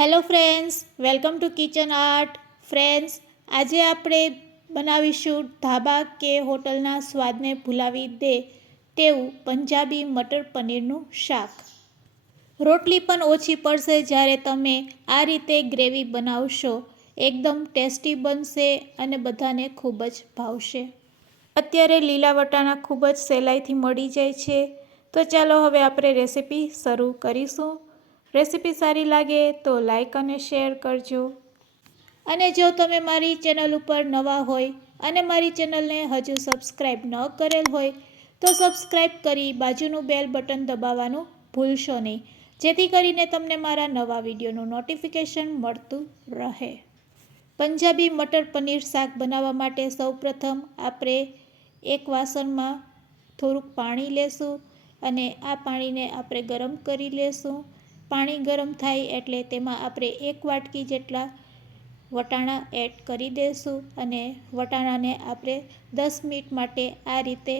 Hello friends welcome to kitchen art friends આજે આપણે બનાવીશું ધાબા કે હોટલના સ્વાદને ભૂલાવી દે તેવું પંજાબી મટર પનીરનું શાક. રોટલી પણ ઓછી પડશે જ્યારે તમે આ રીતે ગ્રેવી બનાવશો. એકદમ ટેસ્ટી બનશે અને બધાને ખૂબ જ ભાવશે. અત્યારે લીલા વટાણા ખૂબ જ સહેલાઈથી મળી જાય છે. તો ચાલો હવે આપણે રેસીપી શરૂ કરીશું. રેસીપી સારી લાગે તો લાઈક અને શેર કરજો. અને જો તમે મારી ચેનલ ઉપર નવા હોય અને મારી ચેનલને હજુ સબસ્ક્રાઈબ ન કરેલ હોય, તો સબસ્ક્રાઈબ કરી બાજુનું બેલ બટન દબાવવાનું ભૂલશો નહીં. જેથી કરીને તમને મારા નવા વિડીયોનું નોટિફિકેશન મળતું રહે. પંજાબી મટર પનીર શાક બનાવવા માટે સૌપ્રથમ આપણે એક વાસણમાં થોડુંક પાણી લેશું અને આ પાણીને આપણે ગરમ કરી લેશું. પાણી ગરમ થાય એટલે તેમાં આપણે એક વાટકી જેટલા વટાણા એડ કરી દઈશું અને વટાણાને આપણે દસ મિનિટ માટે આ રીતે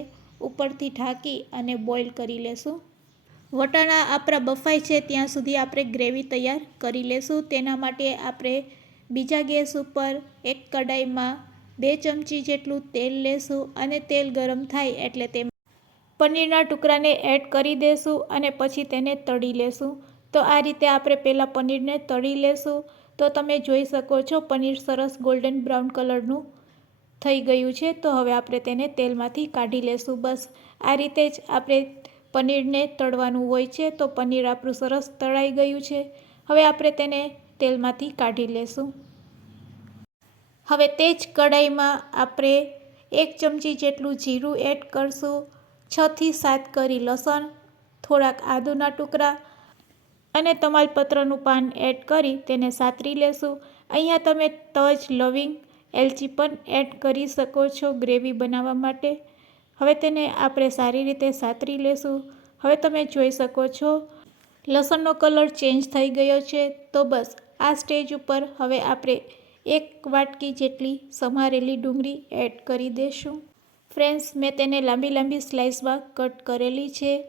ઉપરથી ઢાંકી અને બોઇલ કરી લેશું. વટાણા આપણા બફાય છે ત્યાં સુધી આપણે ગ્રેવી તૈયાર કરી લેશું. તેના માટે આપણે બીજા ગેસ ઉપર એક કડાઈમાં બે ચમચી જેટલું તેલ લેશું અને તેલ ગરમ થાય એટલે તેમાં પનીરના ટુકડાને એડ કરી દેશું અને પછી તેને તળી લેશું. તો આ રીતે આપણે પહેલાં પનીરને તળી લેશું. તો તમે જોઈ શકો છો, પનીર સરસ ગોલ્ડન બ્રાઉન કલરનું થઈ ગયું છે. તો હવે આપણે તેને તેલમાંથી કાઢી લેશું. બસ, આ રીતે જ આપણે પનીરને તળવાનું હોય છે. તો પનીર આપણું સરસ તળાઈ ગયું છે. હવે આપણે તેને તેલમાંથી કાઢી લેશું. હવે તે જ કઢાઈમાં આપણે એક ચમચી જેટલું જીરું એડ કરશું. છથી સાત કરી લસણ, થોડાક આદુના ટુકડા અને તમાલપત્રનું પાન એડ કરી તેને સાતરી લેશું. અહીંયા તમે તજ, લવિંગ, એલચી પણ એડ કરી શકો છો ગ્રેવી બનાવવા માટે. હવે તેને આપણે સારી રીતે સાતરી લેશું. હવે તમે જોઈ શકો છો, લસણનો કલર ચેન્જ થઈ ગયો છે. તો બસ, આ સ્ટેજ ઉપર હવે આપણે એક વાટકી જેટલી સમારેલી ડુંગળી એડ કરી દેશું. ફ્રેન્ડ્સ, મેં તેને લાંબી લાંબી સ્લાઇસમાં કટ કરેલી છે.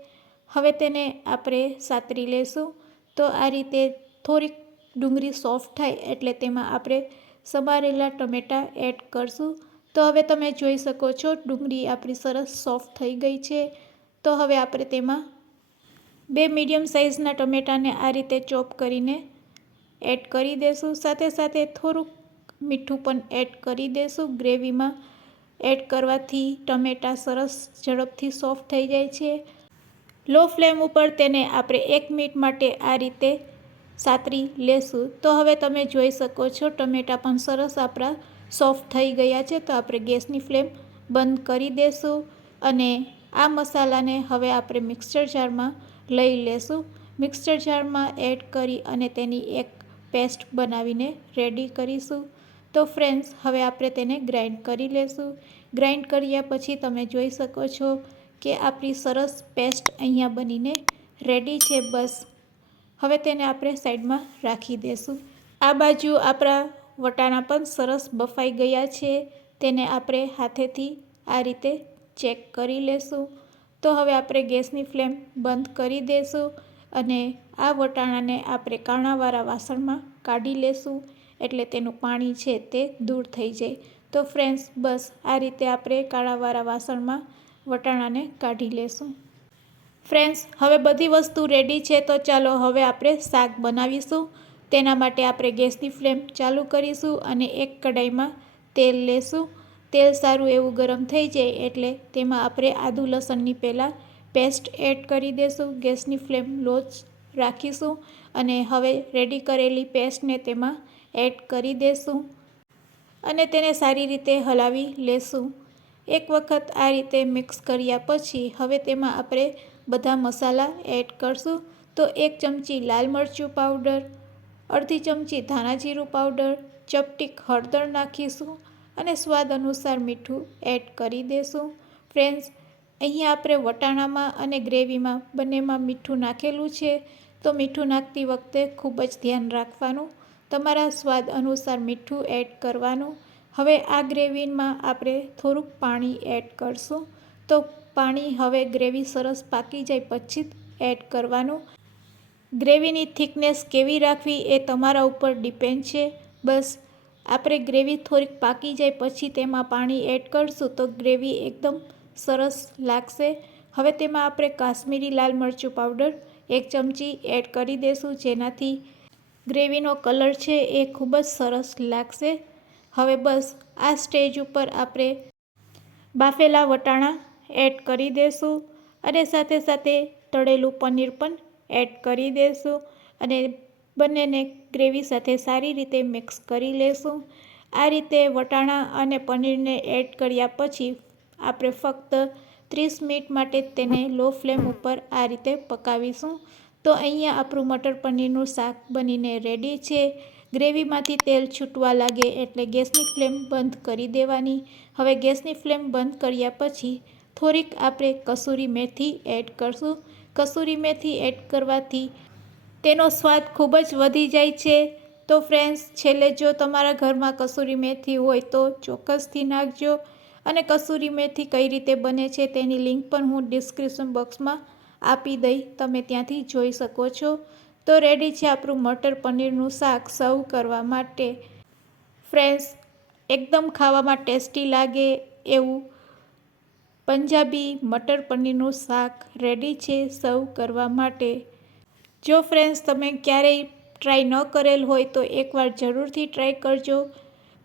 હવે તેને આપણે સાતરી લેશું. તો આ રીતે થોડીક ડુંગળી સોફ્ટ થાય એટલે તેમાં આપણે સમારેલા ટમેટાં એડ કરશું. તો હવે તમે જોઈ શકો છો ડુંગળી આપણી સરસ સોફ્ટ થઈ ગઈ છે. તો હવે આપણે તેમાં બે મીડિયમ સાઇઝના ટમેટાને આ રીતે ચોપ કરીને એડ કરી દઈશું સાથે સાથે થોડુંક મીઠું પણ એડ કરી દઈશું ગ્રેવીમાં એડ કરવાથી ટમેટાં સરસ ઝડપથી સોફ્ટ થઈ જાય છે. લો ફ્લેમ ઉપર તેને આપણે એક મિનિટ માટે આ રીતે સાતરી લેશું. તો હવે તમે જોઈ શકો છો, ટમેટાં પણ સરસ આપણા સોફ્ટ થઈ ગયા છે. તો આપણે ગેસની ફ્લેમ બંધ કરી દઈશું અને આ મસાલાને હવે આપણે મિક્સર જારમાં લઈ લેશું. મિક્સર જારમાં એડ કરી અને તેની એક પેસ્ટ બનાવીને રેડી કરીશું. તો ફ્રેન્ડ્સ, હવે આપણે તેને ગ્રાઇન્ડ કરી લેશું. ગ્રાઇન્ડ કર્યા પછી તમે જોઈ શકો છો કે આપણી સરસ પેસ્ટ અહીંયા બનીને રેડી છે બસ. હવે તેને આપણે સાઈડમાં રાખી દઈશું આ બાજુ આપણા વટાણા પણ સરસ બફાઈ ગયા છે. તેને આપણે હાથેથી આ રીતે ચેક કરી લેશું. તો હવે આપણે ગેસની ફ્લેમ બંધ કરી દઈશું અને આ વટાણાને આપણે કાણાવાળા વાસણમાં કાઢી લેશું એટલે તેનું પાણી છે તે દૂર થઈ જાય. તો ફ્રેન્ડ્સ બસ આ રીતે આપણે કાળાવાળા વાસણમાં વટાણાને કાઢી લેશું. ફ્રેન્ડ્સ, હવે બધી વસ્તુ રેડી છે તો ચાલો હવે આપણે શાક બનાવીશું. તેના માટે આપણે ગેસની ફ્લેમ ચાલુ કરીશું અને એક કઢાઈમાં તેલ લેશું. તેલ સારું એવું ગરમ થઈ જાય એટલે તેમાં આપણે આદુ લસણની પહેલાં પેસ્ટ એડ કરી દઈશું ગેસની ફ્લેમ લો જ રાખીશું અને હવે રેડી કરેલી પેસ્ટને તેમાં એડ કરી દઈશું અને તેને સારી રીતે હલાવી લેશું. એક વખત આ રીતે મિક્સ કર્યા પછી હવે તેમાં આપણે બધા મસાલા એડ કરશું. તો એક ચમચી લાલ મરચું પાવડર, અડધી ચમચી ધાણા જીરું પાવડર ચપટીક હળદર નાખીશું અને સ્વાદ અનુસાર મીઠું એડ કરી દેશું. ફ્રેન્ડ્સ, અહીંયા આપણે વટાણામાં અને ગ્રેવીમાં બંનેમાં મીઠું નાખેલું છે. તો મીઠું નાખતી વખતે ખૂબ જ ધ્યાન રાખવાનું. તમારા સ્વાદ અનુસાર મીઠું એડ કરવાનું. હવે આ ગ્રેવીમાં આપણે થોડુંક પાણી એડ કરશું. તો પાણી હવે ગ્રેવી સરસ પાકી જાય પછી એડ કરવાનું. ગ્રેવીની થિકનેસ કેવી રાખવી એ તમારા ઉપર ડિપેન્ડ છે. બસ, આપણે ગ્રેવી થોડીક પાકી જાય પછી તેમાં પાણી એડ કરશું તો ગ્રેવી એકદમ સરસ લાગશે. હવે તેમાં આપણે કાશ્મીરી લાલ મરચું પાવડર એક ચમચી એડ કરી દઈશું જેનાથી ગ્રેવીનો કલર છે એ ખૂબ જ સરસ લાગશે. હવે બસ, આ સ્ટેજ ઉપર આપણે બાફેલા વટાણા એડ કરી દઈશું અને સાથે સાથે તળેલું પનીર પણ એડ કરી દઈશું અને બંનેને ગ્રેવી સાથે સારી રીતે મિક્સ કરી લેશું. આ રીતે વટાણા અને પનીરને એડ કર્યા પછી આપણે ફક્ત ત્રીસ મિનિટ માટે તેને લો ફ્લેમ ઉપર આ રીતે પકાવીશું. તો અહીંયા આપણું મટર પનીરનું શાક બનીને રેડી છે. ગ્રેવીમાંથી તેલ છૂટવા લાગે એટલે ગેસની ફ્લેમ બંધ કરી દેવાની. હવે ગેસની ફ્લેમ બંધ કર્યા પછી થોડીક આપણે કસૂરી મેથી એડ કરશું. કસૂરી મેથી એડ કરવાથી તેનો સ્વાદ ખૂબ જ વધી જાય છે. તો ફ્રેન્ડ્સ, છેલ્લે જો તમારા ઘરમાં કસૂરી મેથી હોય તો ચોક્કસથી નાખજો. અને કસૂરી મેથી કઈ રીતે બને છે તેની લિંક પણ હું ડિસ્ક્રિપ્શન બોક્સમાં આપી દઈ. તમે ત્યાંથી જોઈ શકો છો. તો રેડી છે આપણું મટર પનીરનું શાક સર્વ કરવા માટે. ફ્રેન્ડ્સ, એકદમ ખાવામાં ટેસ્ટી લાગે એવું પંજાબી મટર પનીરનું શાક રેડી છે સર્વ કરવા માટે. જો ફ્રેન્ડ્સ, તમે ક્યારેય ટ્રાય ન કરેલ હોય તો એકવાર જરૂરથી ટ્રાય કરજો.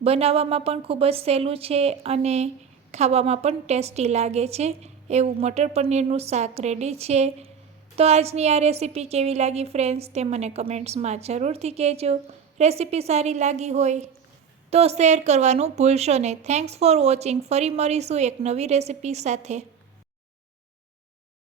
બનાવવામાં પણ ખૂબ જ સહેલું છે અને ખાવામાં પણ ટેસ્ટી લાગે છે. એવું મટર પનીરનું શાક રેડી છે. તો આજની આ રેસીપી કેવી લાગી ફ્રેન્ડ્સ તે મને કમેન્ટ્સમાં જરૂરથી કહેજો. રેસીપી સારી લાગી હોય તો શેર કરવાનું ભૂલશો નહીં. થેન્ક્સ ફોર વોચિંગ ફરી મળીશું એક નવી રેસીપી સાથે.